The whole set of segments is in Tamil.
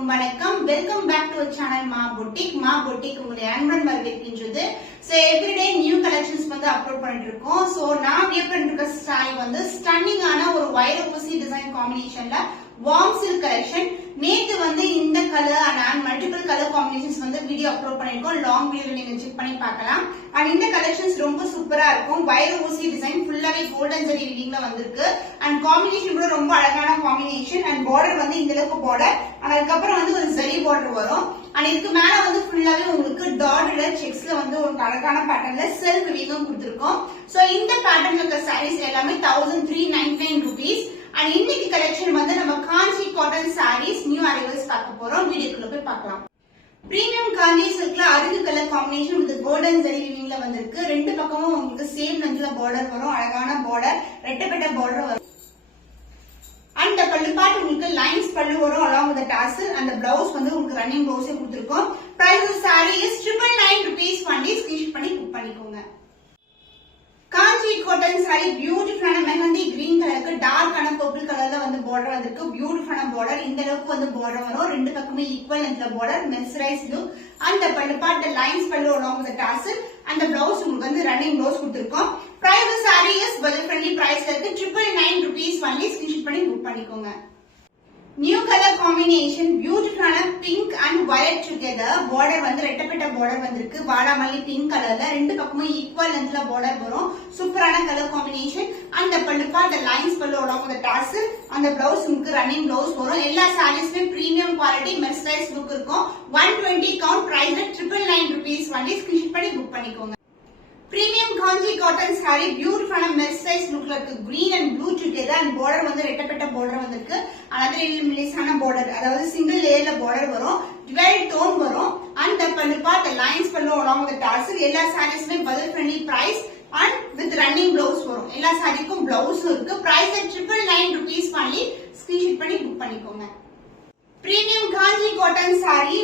அனைவருக்கும் வணக்கம். வெல்கம் பேக் டு சேனல் மா பொட்டிக் உங்களை அன்புடன் வரவேற்கின்றது. சோ எவ்ரிடே நியூ கலெக்ஷன்ஸ் வந்து அப்லோட் பண்ணிட்டு இருக்கோம். சோ நான் வியர் பண்ணிட்டு இருக்க ஸ்டைல் வந்து ஸ்டன்னிங்கான ஒரு வைர ஊசி டிசைன் காம்பினேஷன்ல வார்ம் சில்க் கலெக்ஷன். நேத்து வந்து இந்த colour and multiple colour combinations வந்து வீடியோ அப்லோட் பண்ணிருக்கோம். லாங் வீடியோ நீங்க செக் பண்ணி பார்க்கலாம். அண்ட் இந்த கலெக்ஷன்ஸ் ரொம்ப சூப்பரா இருக்கும். வைர ஊசி டிசைன் ஃபுல்லாவே கோல்டன் ஜரி வீவிங்ல வந்திருக்கு. அண்ட் காம்பினேஷன் கூட ரொம்ப அழகான காம்பினேஷன். அண்ட் பார்டர் வந்து இந்த அளவுக்கு பார்டர், அதுக்கப்புறம் வந்து ஒரு ஜரி பார்டர் வரும். அண்ட் இதுக்கு மேல வந்து ஃபுல்லாவே உங்களுக்கு டாட்ல செக்ஸ்ல வந்து ஒரு அழகான பேட்டர்ன்ல செல்ஃப் வீவிங்கும் கொடுத்திருக்கோம். சோ இந்த பேட்டர்ன்ல இருக்க சாரீஸ் எல்லாமே 1399 rupees. அண்ட் இன்னைக்கு கலெக்ஷன் வந்து நம்ம Kanchi cotton sarees new arrivals பார்க்க போறோம். வீடியோக்குள்ள போய் பார்க்கலாம். பிரீமியம் காஞ்சி சில்க்ல அருகு colour combination with golden zari வீவிங்ல வந்திருக்கு. ரெண்டு பக்கமும் உங்களுக்கு சேம் லென்த்ல பார்டர் வரும். அழகான பார்டர், ரெட்டப்பட்ட பார்டர் வரும். அந்த பல்லு பார்ட் உங்களுக்கு லைன்ஸ் பல்லு வரும் along with the tassel. அந்த பிளவுஸ் வந்து உங்களுக்கு ரன்னிங் பிளவுஸே கொடுத்திருக்கோம். Price of saree is 999 rupees. பண்ணி ஸ்கிரீன்ஷாட் பண்ணி புக் பண்ணிக்கோங்க. காஞ்சி காட்டன் சாரி பியூட்டிஃபுல்லான மெஹந்தி கிரீன் கலருக்கு டார்க்கான பர்பிள் கலர்ல வந்து பார்டர் வந்திருக்கு. பியூட்டிஃபுல்லான பார்டர், இந்த அளவுக்கு வந்து பார்டர் வரும். ரெண்டு பக்கமே ஈக்குவல் லென்த்ல பார்டர், மெர்சரைஸ் லுக். அந்த pallu part lines pallu along with the tassel. அந்த பிளவுஸ் உங்களுக்கு வந்து ரன்னிங் பிளவுஸ் கொடுத்திருக்கோம். Price of saree is budget friendly priceல இருக்கு. 999 rupees. பண்ணி ஸ்கிரீன்ஷாட் பண்ணி புக் பண்ணிக்கோங்க. நியூ கலர் காம்பினேஷன் பியூட்டிஃபுல்லான pink and violet together. Border வந்து ரெட்டப்பட்ட பார்டர் வந்திருக்கு. வாடாமல்லி பிங்க் கலர்ல ரெண்டு பக்கமும் ஈக்குவல் லென்த்ல பார்டர் வரும். சூப்பரான கலர் காம்பினேஷன். அந்த பல்லுப்பா அந்த lines pallu along with the tassel. அந்த பிளவுஸ் உங்களுக்கு ரன்னிங் பிளவுஸ் வரும். எல்லா சாரீஸ்மே பிரீமியம் குவாலிட்டி மெர்சரைஸ் லுக் இருக்கும். 120 கவுண்ட். Price 999 rupees. பண்ணி ஸ்கிரீன்ஷாட் பண்ணி புக் பண்ணிக்கோங்க. பிரீமியம் காஞ்சி காட்டன் சாரி பியூட்டிஃபுல்லான மெர்சரைஸ் லுக்ல இருக்கு. Green and blue together. And border வந்து ரெட்டப்பட்ட பார்டர் வந்திருக்கு. அனதர் மெலிசான பார்டர், அதாவது சிங்கிள் லேயர்ல பார்டர் வரும். 12 டோன் வரும். அந்த pallu part lines pallu along with the tassel. எல்லா சாரீஸ்மே budget friendly price and with running blouse வரும். எல்லா சாரிக்கும் பிளவுஸ் இருக்கு. Price 999 rupees. பண்ணி ஸ்கிரீன்ஷாட் பண்ணி புக் பண்ணிக்கோங்க. Premium Kanchi cotton sari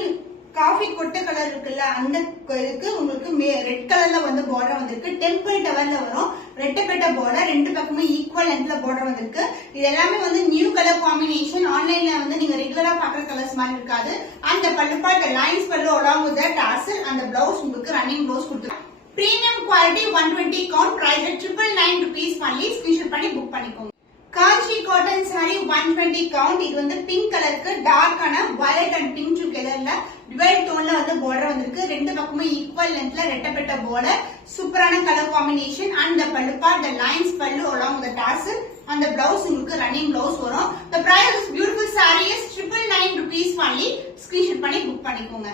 coffee கொட்டை கலர் இருக்குல்ல, அந்த இதுக்கு உங்களுக்கு ரெட் கலர்ல வந்து பார்டர் வந்திருக்கு. டெம்பிள் டவர்ல வரும். ரெட்டப்பட்ட பார்டர், ரெண்டு பக்கமே ஈக்குவல் லென்த்ல பார்டர் வந்திருக்கு. இது எல்லாமே வந்து நியூ கலர் காம்பினேஷன். ஆன்லைன்ல வந்து நீங்க ரெகுலரா பாக்குற கலர்ஸ் மாதிரி இருக்காது. அந்த pallu part lines pallu along with the tassel. அந்த பிளவுஸ் உங்களுக்கு ரன்னிங் பிளவுஸ் கொடுத்துருக்காங்க. Premium quality 120 count. Price 999 rupees. பண்ணி ஸ்கிரீன்ஷாட் பண்ணி புக் பண்ணிக்கோங்க. Kanchi cotton sari 120 count. இது வந்து பிங்க் கலருக்கு டார்க்கான வயலட் அண்ட் பிங்க் டுகெதர்ல டுவெல் டோன்ல வந்து பார்டர் வந்திருக்கு. ரெண்டு பக்கமும் ஈக்குவல் லென்த்ல ரெட்டப்பட்ட பார்டர். சூப்பரான கலர் காம்பினேஷன். அந்த pallu part lines pallu along with the tassel. அந்த பிளவுஸ் உங்களுக்கு ரன்னிங் பிளவுஸ் வரும். The price of beautiful saree is 999 rupees. பண்ணி ஸ்கிரீன்ஷாட் பண்ணி புக் பண்ணிக்கோங்க.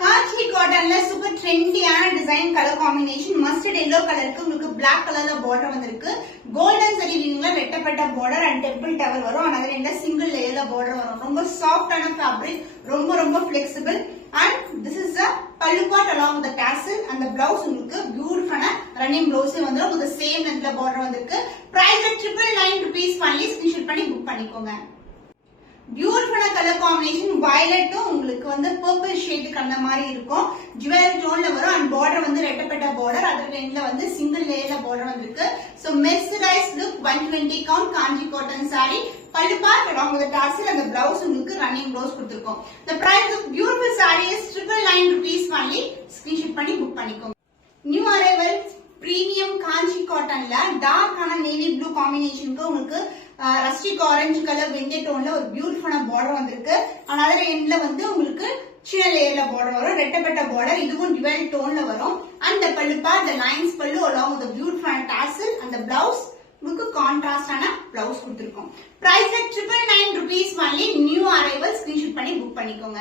காஞ்சி காட்டன்ல சூப்பர் ட்ரெண்டியான design colour combination. Mustard yellow கலருக்கு உங்களுக்கு பிளாக் கலர்ல பார்டர் வந்திருக்கு. கோல்டன் ஜரி வீவிங்ல வெட்டப்பட்ட பார்டர் அண்ட் டெம்பிள் டவர் வரும். அதனால என்ன சிங்கிள் லேயர்ல பார்டர் வரும். ரொம்ப சாஃப்டான ஃபேப்ரிக், ரொம்ப ரொம்ப flexible. And this is a pallu part along with the tassel. அந்த பிளவுஸ் உங்களுக்கு பியூட்டிஃபுல்லான ரன்னிங் பிளவுஸே வந்துரும். உங்களுக்கு சேம் லென்த்ல பார்டர் வந்திருக்கு. Price 999 rupees. பண்ணி ஸ்கிரீன்ஷாட் பண்ணி புக் பண்ணிக்கோங்க. பியூட்டிஃபுல்லான கலர் காம்பினேஷன். வயலட்டும் உங்களுக்கு வந்து பர்பிள் ஷேட் கலந்த மாதிரி இருக்கும். ஜுவல் டோன்ல வரும். அண்ட் பார்டர் வந்து ரெட்டப்பட்ட பார்டர், அதர் எண்ட்ல வந்து சிங்கிள் லேயர்ல பார்டர் வந்திருக்கு. So mercerise look 120 count. Kanchi cotton saree pallu part along with the tassel. அந்த பிளவுஸ் உங்களுக்கு ரன்னிங் பிளவுஸ் கொடுத்திருக்கோம். The price of beautiful saree is 999 rupees. பண்ணி ஸ்கிரீன்ஷாட் பண்ணி புக் பண்ணிக்கோங்க. நியூ அரைவல் பிரீமியம் காஞ்சி காட்டன்ல டார்க்கான நேவி ப்ளூ காம்பினேஷனுக்கு உங்களுக்கு ரஸ்டிக் ஆரஞ்சு கலர் வெந்தய டோன்ல ஒரு பியூட்டிஃபுல்லான பார்டர் வந்திருக்கு. அதர் எண்ட்ல வந்து உங்களுக்கு சின்ன லேயர்ல பார்டர் வரும். ரெட்டப்பட்ட பார்டர், இதுவும் டுவெல் டோன்ல வரும். அந்த pallu part lines pallu along with the beautiful tassel. அந்த பிளவுஸ் உங்களுக்கு கான்ட்ராஸ்டான பிளவுஸ் கொடுத்திருக்கோம். Price 999 rupees. பண்ணி நியூ அரைவல் ஸ்கிரீன்ஷாட் பண்ணி புக் பண்ணிக்கோங்க.